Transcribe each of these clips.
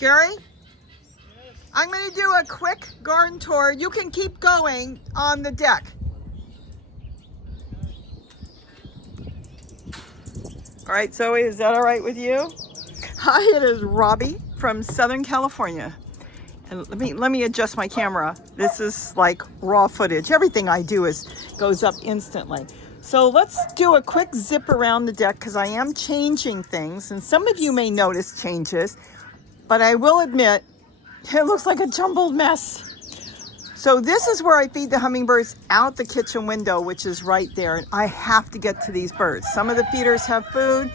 Gary, I'm going to do a quick garden tour. You can keep going on the deck. All right, Zoe, is that all right with you? Hi, it is Robbie from Southern California. And let me adjust my camera. This is like raw footage. Everything I do goes up instantly. So let's do a quick zip around the deck because I am changing things. And some of you may notice changes, but I will admit it looks like a jumbled mess. So this is where I feed the hummingbirds out the kitchen window, which is right there. And I have to get to these birds. Some of the feeders have food,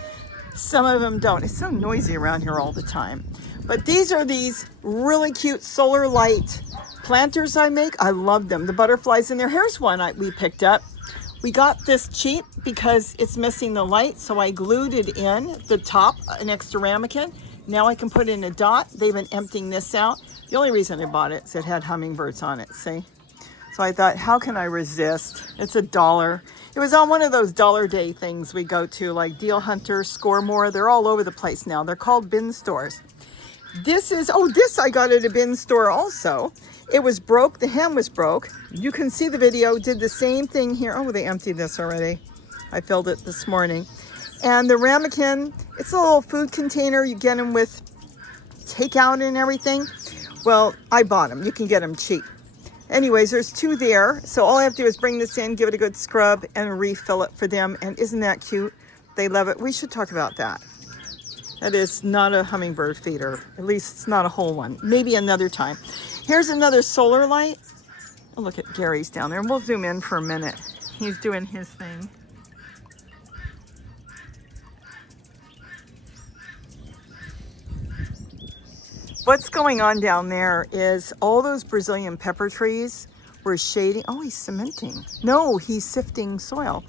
some of them don't. It's so noisy around here all the time. But these are these really cute solar light planters I make. I love them. The butterflies in there. Here's one we picked up. We got this cheap because it's missing the light. So I glued it in the top, an extra ramekin. Now I can put in a dot. They've been emptying this out. The only reason I bought it is it had hummingbirds on it, see? So I thought, how can I resist? It's $1. It was on one of those dollar day things we go to, like Deal Hunter, Score More. They're all over the place now. They're called bin stores. This I got at a bin store also. It was broke, the hem was broke. You can see the video, did the same thing here. Oh, they emptied this already. I filled it this morning. And the ramekin, it's a little food container. You get them with takeout and everything. Well, I bought them. You can get them cheap. Anyways, there's 2 there. So all I have to do is bring this in, give it a good scrub, and refill it for them. And isn't that cute? They love it. We should talk about that. That is not a hummingbird feeder. At least it's not a whole one. Maybe another time. Here's another solar light. Oh, look at Gary's down there. And we'll zoom in for a minute. He's doing his thing. What's going on down there is all those Brazilian pepper trees were shading. Oh, he's cementing. No, he's sifting soil.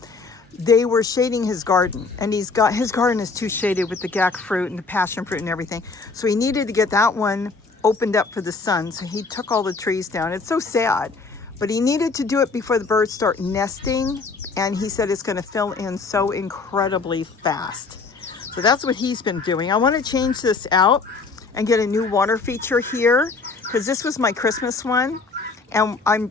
They were shading his garden, and his garden is too shaded with the gack fruit and the passion fruit and everything. So he needed to get that one opened up for the sun. So he took all the trees down. It's so sad, but he needed to do it before the birds start nesting. And he said it's going to fill in so incredibly fast. So that's what he's been doing. I want to change this out and get a new water feature here because this was my Christmas one, and I've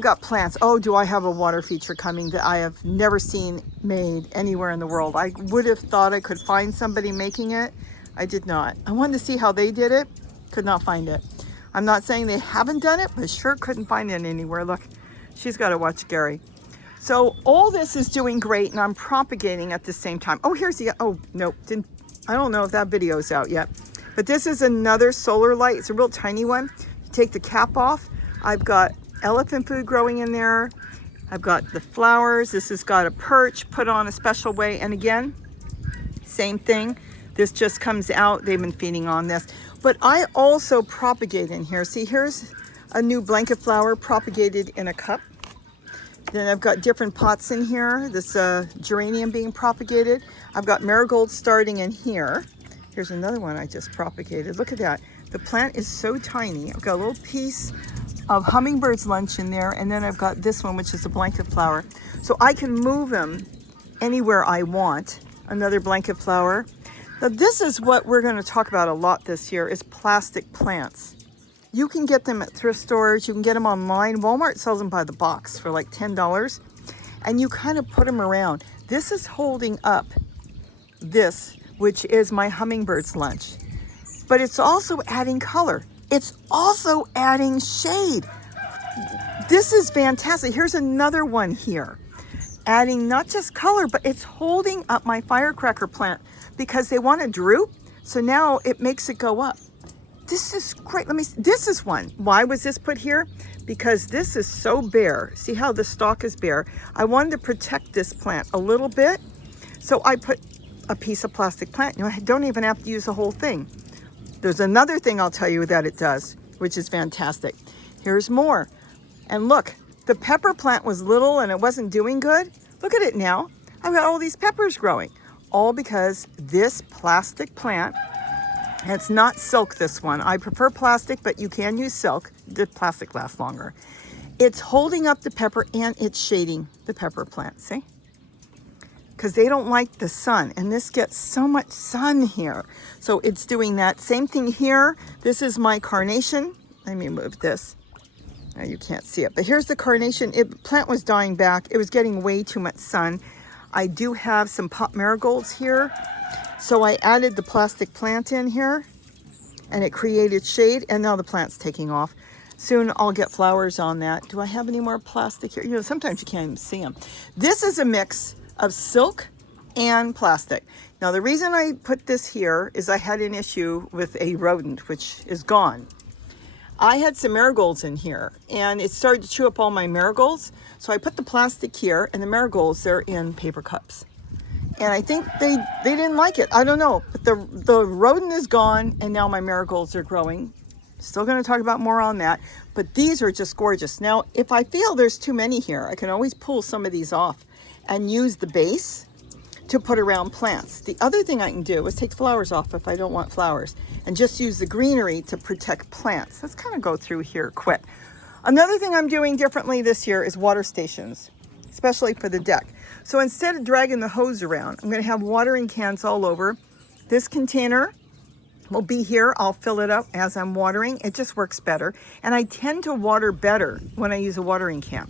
got plants. Oh, do I have a water feature coming that I have never seen made anywhere in the world. I would have thought I could find somebody making it. I did not. I wanted to see how they did it. Could not find it. I'm not saying they haven't done it, but sure couldn't find it anywhere. Look, she's got to watch Gary. So all this is doing great, and I'm propagating at the same time. Oh, here's the, oh, no, I don't know if that video's out yet. But this is another solar light. It's a real tiny one. You take the cap off. I've got elephant food growing in there. I've got the flowers. This has got a perch put on a special way. And again, same thing. This just comes out. They've been feeding on this. But I also propagate in here. See, here's a new blanket flower propagated in a cup. Then I've got different pots in here. This geranium being propagated. I've got marigolds starting in here. Here's another one I just propagated. Look at that. The plant is so tiny. I've got a little piece of hummingbird's lunch in there, and then I've got this one, which is a blanket flower. So I can move them anywhere I want. Another blanket flower. Now this is what we're going to talk about a lot this year is plastic plants. You can get them at thrift stores. You can get them online. Walmart sells them by the box for like $10. And you kind of put them around. This is holding up this, which is my hummingbird's lunch. But it's also adding color. It's also adding shade. This is fantastic. Here's another one here. Adding not just color, but it's holding up my firecracker plant because they want to droop. So now it makes it go up. This is great. This is one. Why was this put here? Because this is so bare. See how the stalk is bare? I wanted to protect this plant a little bit. So I put a piece of plastic plant. You don't even have to use the whole thing. There's another thing I'll tell you that it does, which is fantastic. Here's more. And look, the pepper plant was little and it wasn't doing good. Look at it now. I've got all these peppers growing. All because this plastic plant, and it's not silk, this one. I prefer plastic, but you can use silk. The plastic lasts longer. It's holding up the pepper and it's shading the pepper plant, see? because they don't like the sun, and this gets so much sun here. So it's doing that. Same thing here. This is my carnation. Let me move this. Now you can't see it, but here's the carnation. Plant was dying back. It was getting way too much sun. I do have some pot marigolds here. So I added the plastic plant in here, and it created shade, and now the plant's taking off. Soon I'll get flowers on that. Do I have any more plastic here? You know, sometimes you can't even see them. This is a mix of silk and plastic. Now the reason I put this here is I had an issue with a rodent, which is gone. I had some marigolds in here, and it started to chew up all my marigolds. So I put the plastic here, and the marigolds, they're in paper cups. And I think they didn't like it. I don't know, but the rodent is gone, and now my marigolds are growing. Still going to talk about more on that, but these are just gorgeous. Now, if I feel there's too many here, I can always pull some of these off and use the base to put around plants. The other thing I can do is take flowers off if I don't want flowers, and just use the greenery to protect plants. Let's kind of go through here quick. Another thing I'm doing differently this year is water stations, especially for the deck. So instead of dragging the hose around, I'm going to have watering cans all over. This container will be here. I'll fill it up as I'm watering. It just works better. And I tend to water better when I use a watering can.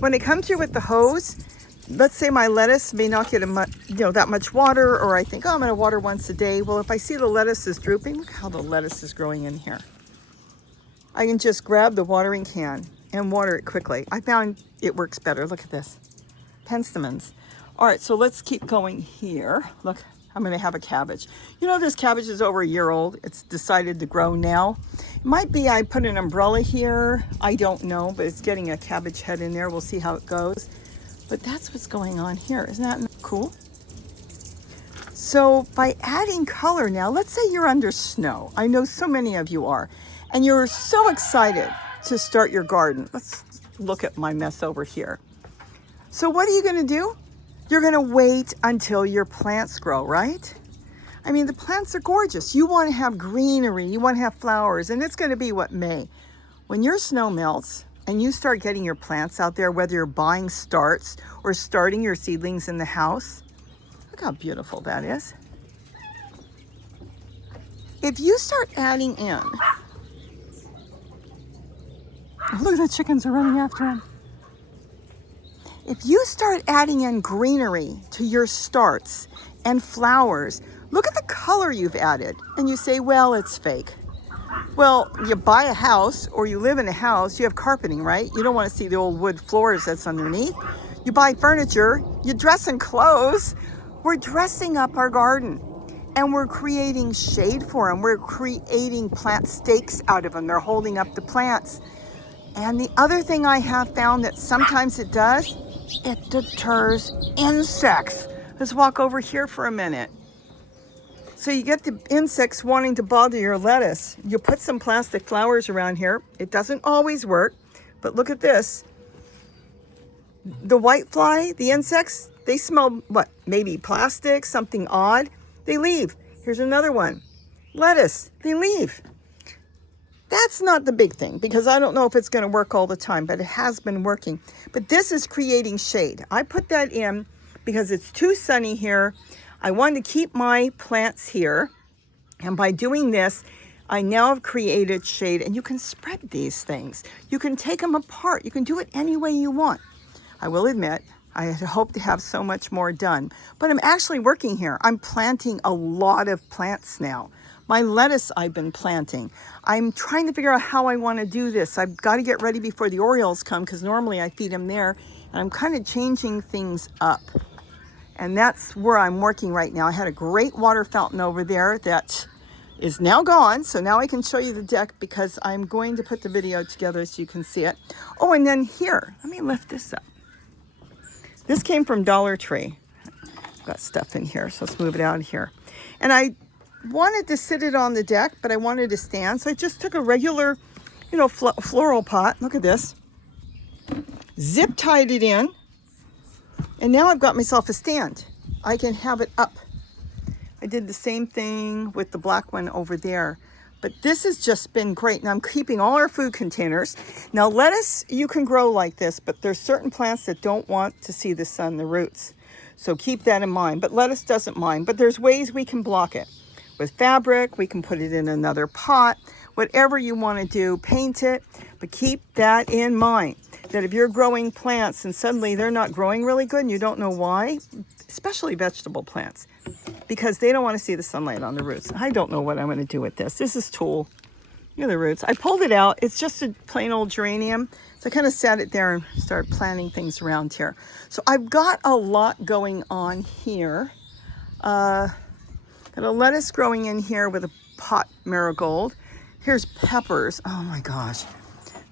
When it comes here with the hose, let's say my lettuce may not get that much water, or I think, oh, I'm going to water once a day. Well, if I see the lettuce is drooping, look how the lettuce is growing in here. I can just grab the watering can and water it quickly. I found it works better. Look at this. Penstemons. All right, so let's keep going here. Look, I'm going to have a cabbage. You know, this cabbage is over a year old. It's decided to grow now. It might be I put an umbrella here. I don't know, but it's getting a cabbage head in there. We'll see how it goes. But that's what's going on here. Isn't that cool? So by adding color now, let's say you're under snow. I know so many of you are. And you're so excited to start your garden. Let's look at my mess over here. So what are you going to do? You're going to wait until your plants grow, right? I mean, the plants are gorgeous. You want to have greenery. You want to have flowers. And it's going to be, May? When your snow melts and you start getting your plants out there, whether you're buying starts or starting your seedlings in the house, look how beautiful that is. If you start adding in, look at the chickens are running after him. If you start adding in greenery to your starts and flowers, look at the color you've added. And you say, well, it's fake. Well, you buy a house or you live in a house, you have carpeting, right? You don't want to see the old wood floors that's underneath. You buy furniture, you dress in clothes. We're dressing up our garden and we're creating shade for them. We're creating plant stakes out of them. They're holding up the plants. And the other thing I have found that sometimes it does, it deters insects. Let's walk over here for a minute. So you get the insects wanting to bother your lettuce. You put some plastic flowers around here. It doesn't always work, but look at this. The whitefly, the insects, they smell maybe plastic, something odd. They leave. Here's another one. Lettuce, they leave. That's not the big thing because I don't know if it's going to work all the time, but it has been working. But this is creating shade. I put that in because it's too sunny here. I wanted to keep my plants here. And by doing this, I now have created shade. And you can spread these things. You can take them apart. You can do it any way you want. I will admit, I hope to have so much more done. But I'm actually working here. I'm planting a lot of plants now. My lettuce I've been planting. I'm trying to figure out how I want to do this. I've got to get ready before the Orioles come because normally I feed them there. And I'm kind of changing things up. And that's where I'm working right now. I had a great water fountain over there that is now gone. So now I can show you the deck because I'm going to put the video together so you can see it. Oh, and then here, let me lift this up. This came from Dollar Tree. I've got stuff in here, so let's move it out of here. And I wanted to sit it on the deck, but I wanted to stand. So I just took a regular, floral pot. Look at this. Zip tied it in. And now I've got myself a stand. I can have it up. I did the same thing with the black one over there. But this has just been great. Now I'm keeping all our food containers. Now lettuce, you can grow like this, but there's certain plants that don't want to see the sun, the roots. So keep that in mind. But lettuce doesn't mind. But there's ways we can block it. With fabric, we can put it in another pot. Whatever you want to do, paint it. But keep that in mind, that if you're growing plants and suddenly they're not growing really good and you don't know why, especially vegetable plants, because they don't want to see the sunlight on the roots. I don't know what I'm going to do with this. This is Tulle. Look at the roots. I pulled it out. It's just a plain old geranium. So I kind of sat it there and started planting things around here. So I've got a lot going on here. Got a lettuce growing in here with a pot marigold. Here's peppers. Oh my gosh.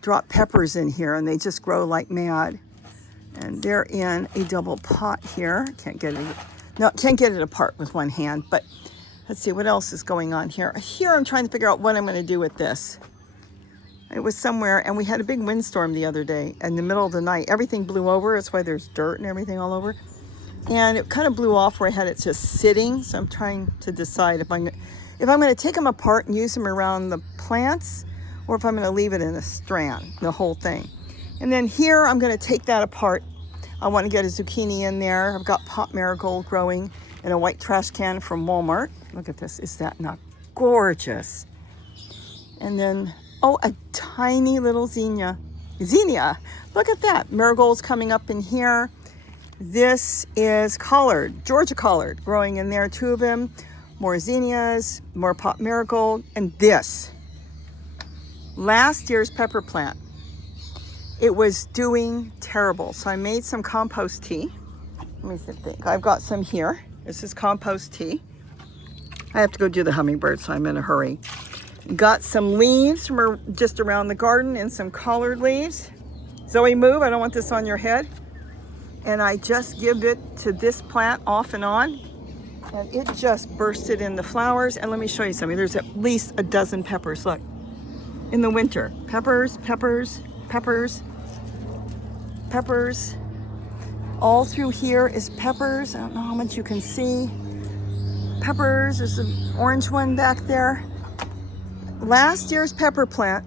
Drop peppers in here and they just grow like mad. And they're in a double pot here. Can't get it apart with one hand, but let's see what else is going on here. Here I'm trying to figure out what I'm going to do with this. It was somewhere, and we had a big windstorm the other day. In the middle of the night, everything blew over. That's why there's dirt and everything all over. And it kind of blew off where I had it just sitting. So I'm trying to decide if I'm going to take them apart and use them around the plants, or if I'm going to leave it in a strand, the whole thing. And then here I'm going to take that apart. I want to get a zucchini in there. I've got pot marigold growing in a white trash can from Walmart. Look at this. Is that not gorgeous? And then, oh, a tiny little zinnia. Look at that. Marigolds coming up in here. This is collard, Georgia collard, growing in there, 2 of them. More zinnias, more pot marigold, and this. Last year's pepper plant. It was doing terrible. So I made some compost tea. Let me think. I've got some here. This is compost tea. I have to go do the hummingbird, so I'm in a hurry. Got some leaves from just around the garden and some collard leaves. Zoe, move. I don't want this on your head. And I just give it to this plant off and on. And it just bursted into flowers. And let me show you something. There's at least a dozen peppers. Look. In the winter. Peppers, peppers, peppers, peppers. All through here is peppers. I don't know how much you can see. Peppers. There's an orange one back there. Last year's pepper plant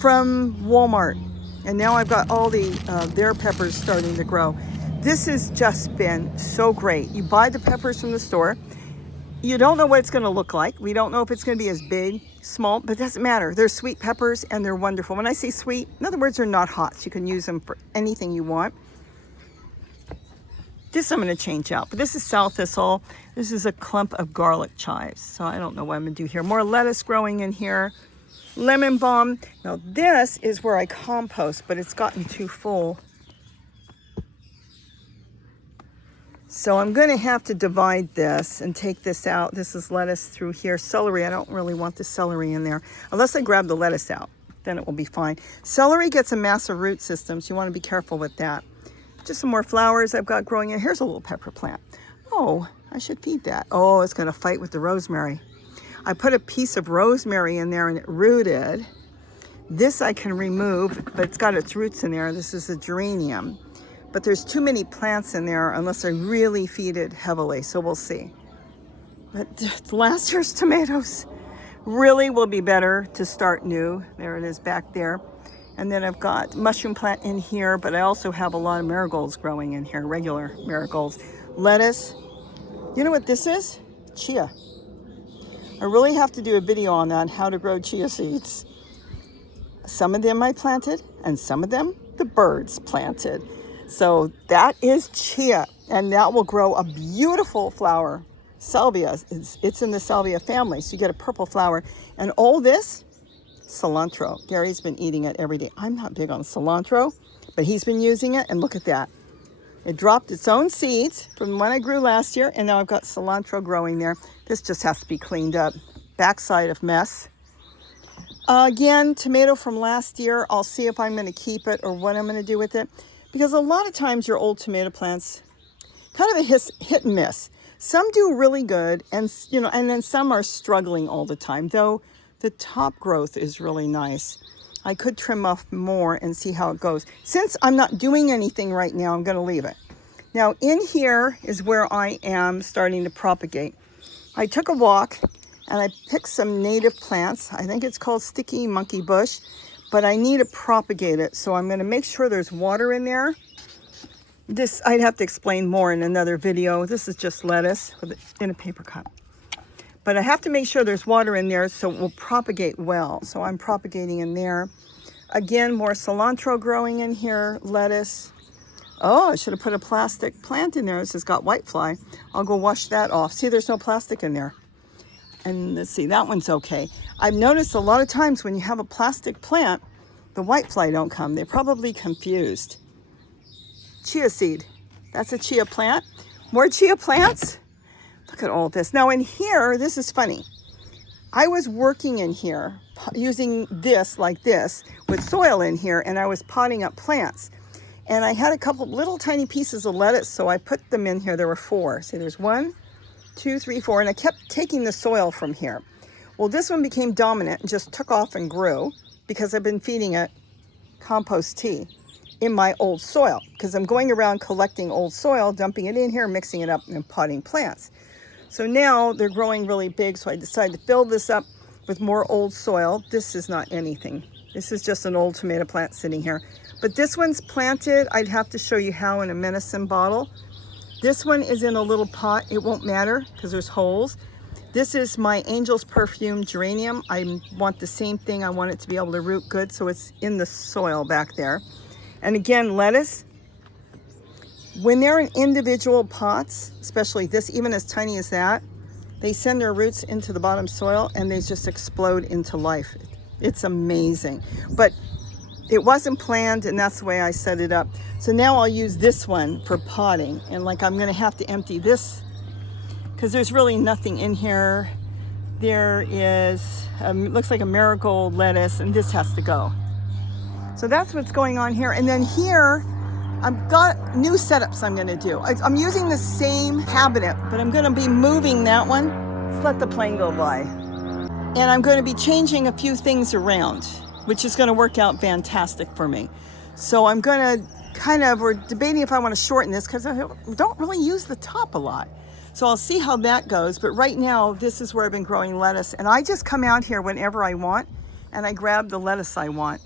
from Walmart. And now I've got all their peppers starting to grow. This has just been so great. You buy the peppers from the store. You don't know what it's going to look like. We don't know if it's going to be as big, small, but it doesn't matter. They're sweet peppers and they're wonderful. When I say sweet, in other words, they're not hot. So you can use them for anything you want. This I'm going to change out, but this is sow thistle. This is a clump of garlic chives. So I don't know what I'm going to do here. More lettuce growing in here. Lemon balm. Now this is where I compost, but it's gotten too full. So I'm going to have to divide this and take this out. This is lettuce through here. Celery, I don't really want the celery in there. Unless I grab the lettuce out, then it will be fine. Celery gets a massive root system, so you want to be careful with that. Just some more flowers I've got growing in. Here's a little pepper plant. Oh, I should feed that. Oh, it's going to fight with the rosemary. I put a piece of rosemary in there and it rooted. This I can remove, but it's got its roots in there. This is a geranium. But there's too many plants in there unless I really feed it heavily, so we'll see. But last year's tomatoes really will be better to start new. There it is back there. And then I've got mushroom plant in here, but I also have a lot of marigolds growing in here, regular marigolds. Lettuce. You know what this is? Chia. I really have to do a video on that, how to grow chia seeds. Some of them I planted, and some of them the birds planted. So that is chia, and that will grow a beautiful flower. Salvia, it's in the salvia family, so you get a purple flower. And all this, cilantro. Gary's been eating it every day. I'm not big on cilantro, but he's been using it, and look at that. It dropped its own seeds from when I grew last year, and now I've got cilantro growing there. This just has to be cleaned up. Backside of mess. Again, tomato from last year. I'll see if I'm going to keep it or what I'm going to do with it. Because a lot of times your old tomato plants, kind of a hit and miss. Some do really good, and then some are struggling all the time. Though the top growth is really nice. I could trim off more and see how it goes. Since I'm not doing anything right now, I'm going to leave it. Now in here is where I am starting to propagate. I took a walk and I picked some native plants. I think it's called sticky monkey bush. But I need to propagate it, so I'm going to make sure there's water in there. This, I'd have to explain more in another video. This is just lettuce in a paper cup. But I have to make sure there's water in there so it will propagate well. So I'm propagating in there. Again, more cilantro growing in here, lettuce. Oh, I should have put a plastic plant in there. This has got whitefly. I'll go wash that off. See, there's no plastic in there. And let's see, that one's okay. I've noticed a lot of times when you have a plastic plant, the whitefly don't come. They're probably confused. Chia seed. That's a chia plant. More chia plants. Look at all this. Now in here, this is funny. I was working in here using this like this with soil in here, and I was potting up plants. And I had a couple little tiny pieces of lettuce, so I put them in here. There were 4. See, there's 1, 2, 3, 4, and I kept taking the soil from here. Well, this one became dominant and just took off and grew because I've been feeding it compost tea in my old soil, because I'm going around collecting old soil, dumping it in here, mixing it up, and potting plants. So now they're growing really big, so I decided to fill this up with more old soil. This is not anything. This is just an old tomato plant sitting here. But this one's planted. I'd have to show you how in a medicine bottle. This one is in a little pot. It won't matter because there's holes. This is my Angel's Perfume geranium. I want the same thing. I want it to be able to root good, so it's in the soil back there. And again, lettuce. When they're in individual pots, especially this, even as tiny as that, they send their roots into the bottom soil and they just explode into life. It's amazing. But it wasn't planned, and that's the way I set it up. So now I'll use this one for potting. And like I'm gonna have to empty this because there's really nothing in here. There is, looks like a marigold lettuce, and this has to go. So that's what's going on here. And then here, I've got new setups I'm gonna do. I'm using the same cabinet, but I'm gonna be moving that one. Let's let the plane go by. And I'm gonna be changing a few things around, which is gonna work out fantastic for me. So I'm gonna we're debating if I wanna shorten this because I don't really use the top a lot. So I'll see how that goes. But right now, this is where I've been growing lettuce. And I just come out here whenever I want, and I grab the lettuce I want.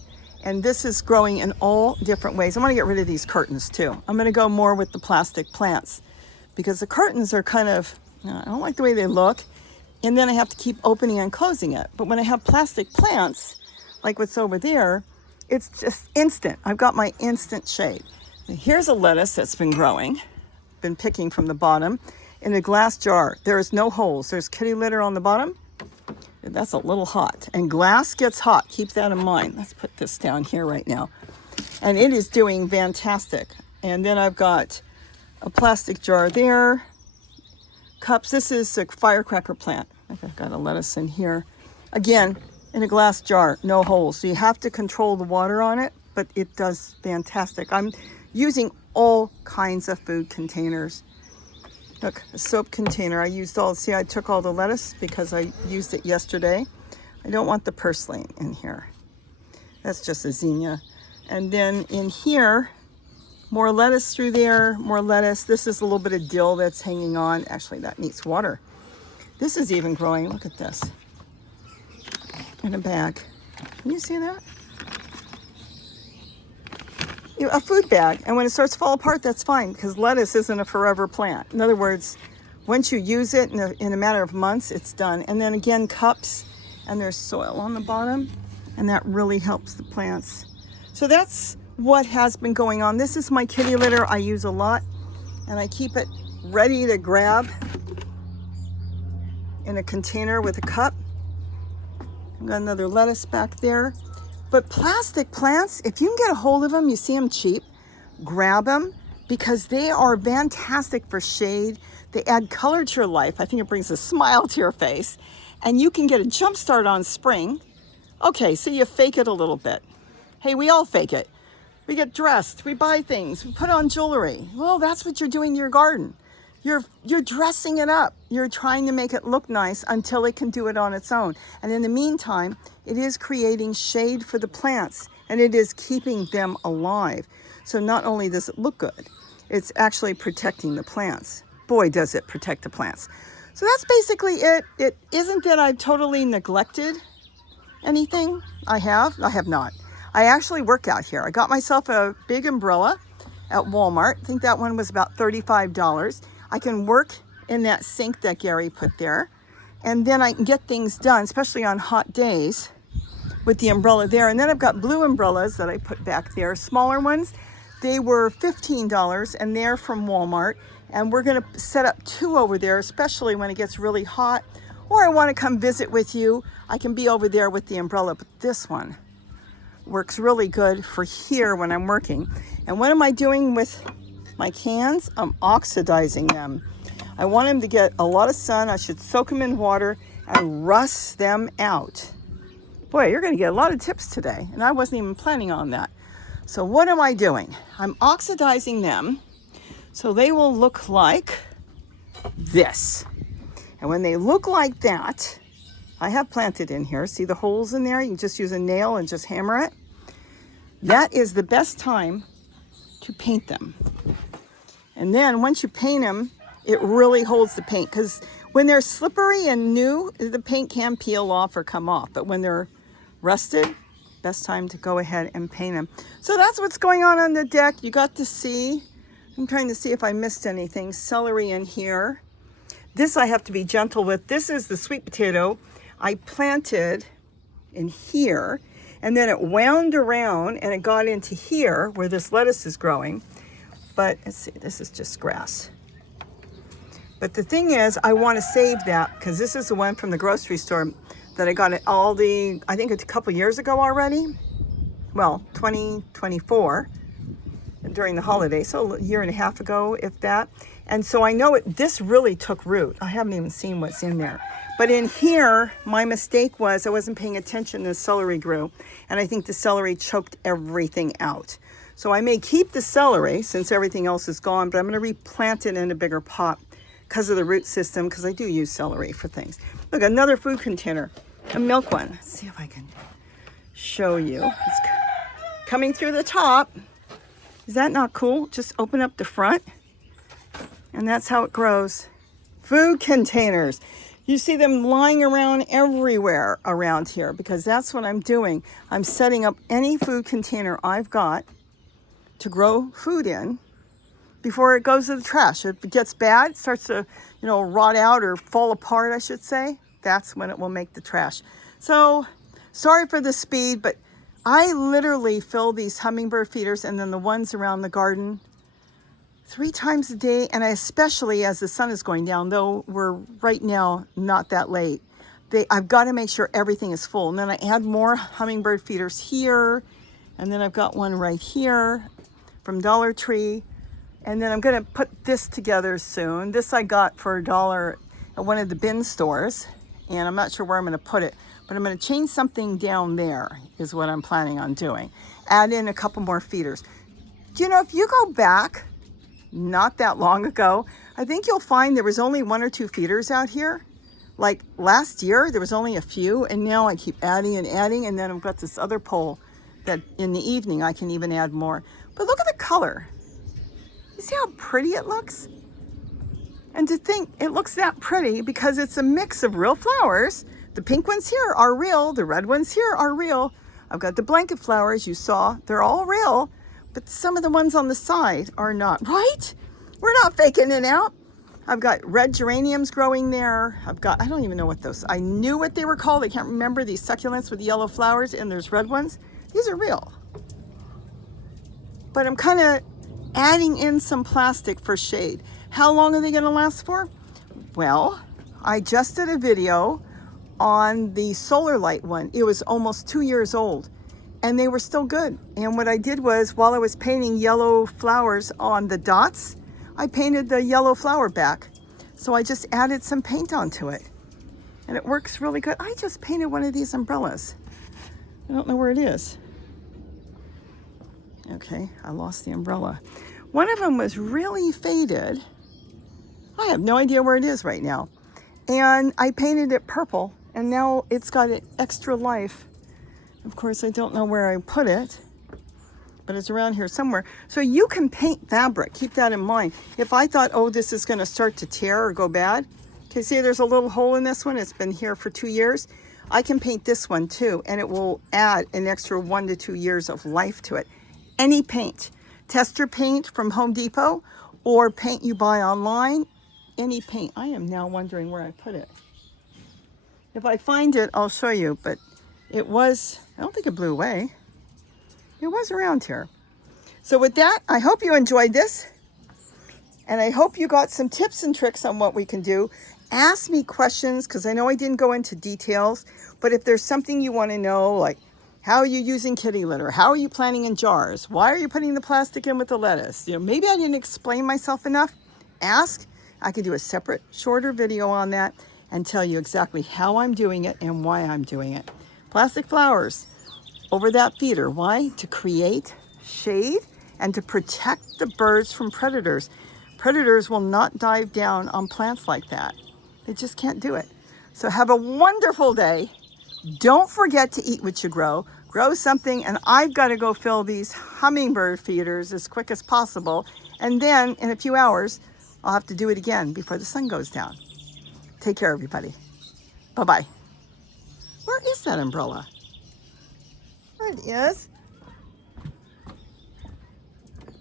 And this is growing in all different ways. I want to get rid of these curtains too. I'm going to go more with the plastic plants because the curtains are kind of, I don't like the way they look. And then I have to keep opening and closing it. But when I have plastic plants, like what's over there, it's just instant. I've got my instant shade. Now here's a lettuce that's been growing, been picking from the bottom in a glass jar. There is no holes. There's kitty litter on the bottom. That's a little hot, and glass gets hot. Keep that in mind. Let's put this down here right now. And it is doing fantastic. And then I've got a plastic jar there, cups. This is a firecracker plant. I've got a lettuce in here. Again, in a glass jar, no holes. So you have to control the water on it, but it does fantastic. I'm using all kinds of food containers. Look, a soap container. I took all the lettuce because I used it yesterday. I don't want the purslane in here. That's just a zinnia. And then in here, more lettuce through there, more lettuce. This is a little bit of dill that's hanging on. Actually, that needs water. This is even growing. Look at this. In a bag. Can you see that? A food bag, and when it starts to fall apart, that's fine because lettuce isn't a forever plant. In other words, once you use it in a matter of months, it's done. And then again, cups, and there's soil on the bottom, and that really helps the plants. So that's what has been going on. This is my kitty litter I use a lot, and I keep it ready to grab in a container with a cup. I've got another lettuce back there. But plastic plants, if you can get a hold of them, you see them cheap, grab them because they are fantastic for shade. They add color to your life. I think it brings a smile to your face. And you can get a jump start on spring. Okay, so you fake it a little bit. Hey, we all fake it. We get dressed, we buy things, we put on jewelry. Well, that's what you're doing in your garden. You're dressing it up. You're trying to make it look nice until it can do it on its own. And in the meantime, it is creating shade for the plants and it is keeping them alive. So not only does it look good, it's actually protecting the plants. Boy, does it protect the plants. So that's basically it. It isn't that I've totally neglected anything. I have not. I actually work out here. I got myself a big umbrella at Walmart. I think that one was about $35. I can work in that sink that Gary put there. And then I can get things done, especially on hot days with the umbrella there. And then I've got blue umbrellas that I put back there, smaller ones. They were $15 and they're from Walmart. And we're gonna set up 2 over there, especially when it gets really hot. Or I wanna come visit with you. I can be over there with the umbrella, but this one works really good for here when I'm working. And what am I doing with my cans? I'm oxidizing them. I want them to get a lot of sun. I should soak them in water and rust them out. Boy, you're gonna get a lot of tips today, and I wasn't even planning on that. So what am I doing? I'm oxidizing them so they will look like this. And when they look like that, I have planted in here. See the holes in there? You can just use a nail and just hammer it. That is the best time to paint them. And then once you paint them, it really holds the paint, because when they're slippery and new, the paint can peel off or come off. But when they're rusted, best time to go ahead and paint them. So that's what's going on the deck. You got to see. I'm trying to see if I missed anything. Celery in here. This I have to be gentle with. This is the sweet potato I planted in here, and then it wound around and it got into here where this lettuce is growing. But let's see, this is just grass. But the thing is, I want to save that because this is the one from the grocery store that I got at Aldi, I think it's a couple years ago already. Well, 2024 during the holiday, so a year and a half ago, if that. And so I know this really took root. I haven't even seen what's in there. But in here, my mistake was I wasn't paying attention. The celery grew, and I think the celery choked everything out. So I may keep the celery since everything else is gone, but I'm going to replant it in a bigger pot because of the root system, because I do use celery for things. Look, another food container, a milk one. Let's see if I can show you. It's coming through the top. Is that not cool? Just open up the front, and that's how it grows. Food containers. You see them lying around everywhere around here because that's what I'm doing. I'm setting up any food container I've got to grow food in before it goes to the trash. If it gets bad, starts to, rot out or fall apart, I should say, that's when it will make the trash. So sorry for the speed, but I literally fill these hummingbird feeders and then the ones around the garden 3 times a day. And I especially as the sun is going down, though we're right now not that late, I've got to make sure everything is full. And then I add more hummingbird feeders here. And then I've got one right here from Dollar Tree. And then I'm going to put this together soon. This I got for $1 at one of the bin stores. And I'm not sure where I'm going to put it. But I'm going to change something down there is what I'm planning on doing. Add in a couple more feeders. Do you know, if you go back not that long ago, I think you'll find there was only 1 or 2 feeders out here. Like last year, there was only a few. And now I keep adding and adding. And then I've got this other pole that in the evening I can even add more. But look at the color. You see how pretty it looks? And to think it looks that pretty because it's a mix of real flowers. The pink ones here are real. The red ones here are real. I've got the blanket flowers you saw. They're all real. But some of the ones on the side are not. Right? We're not faking it out. I've got red geraniums growing there. I don't even know what those, I knew what they were called. I can't remember. These succulents with yellow flowers, and there's red ones. These are real. But I'm kind of adding in some plastic for shade. How long are they going to last for? Well, I just did a video on the solar light one. It was almost 2 years old and they were still good. And what I did was, while I was painting yellow flowers on the dots, I painted the yellow flower back. So I just added some paint onto it and it works really good. I just painted one of these umbrellas. I don't know where it is. Okay, I lost the umbrella. One of them was really faded. I have no idea where it is right now. And I painted it purple, and now it's got an extra life. Of course, I don't know where I put it, but it's around here somewhere. So you can paint fabric. Keep that in mind. If I thought, oh, this is going to start to tear or go bad. Okay, see, there's a little hole in this one. It's been here for 2 years. I can paint this one too, and it will add an extra 1 to 2 years of life to it. Any paint. tester paint from Home Depot or paint you buy online. Any paint. I am now wondering where I put it. If I find it, I'll show you, but it was, I don't think it blew away. It was around here. So with that, I hope you enjoyed this. And I hope you got some tips and tricks on what we can do. Ask me questions, because I know I didn't go into details, but if there's something you want to know, like how are you using kitty litter? How are you planting in jars? Why are you putting the plastic in with the lettuce? You know, maybe I didn't explain myself enough. Ask. I could do a separate, shorter video on that and tell you exactly how I'm doing it and why I'm doing it. Plastic flowers over that feeder. Why? To create shade and to protect the birds from predators. Predators will not dive down on plants like that. They just can't do it. So have a wonderful day. Don't forget to eat what you grow. Grow something, and I've got to go fill these hummingbird feeders as quick as possible. And then in a few hours, I'll have to do it again before the sun goes down. Take care, everybody. Bye-bye. Where is that umbrella? There it is.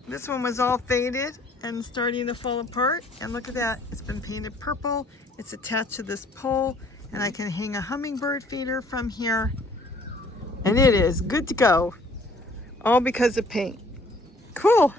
This one was all faded and starting to fall apart. And look at that, it's been painted purple. It's attached to this pole, and I can hang a hummingbird feeder from here. And it is good to go, all because of paint. Cool.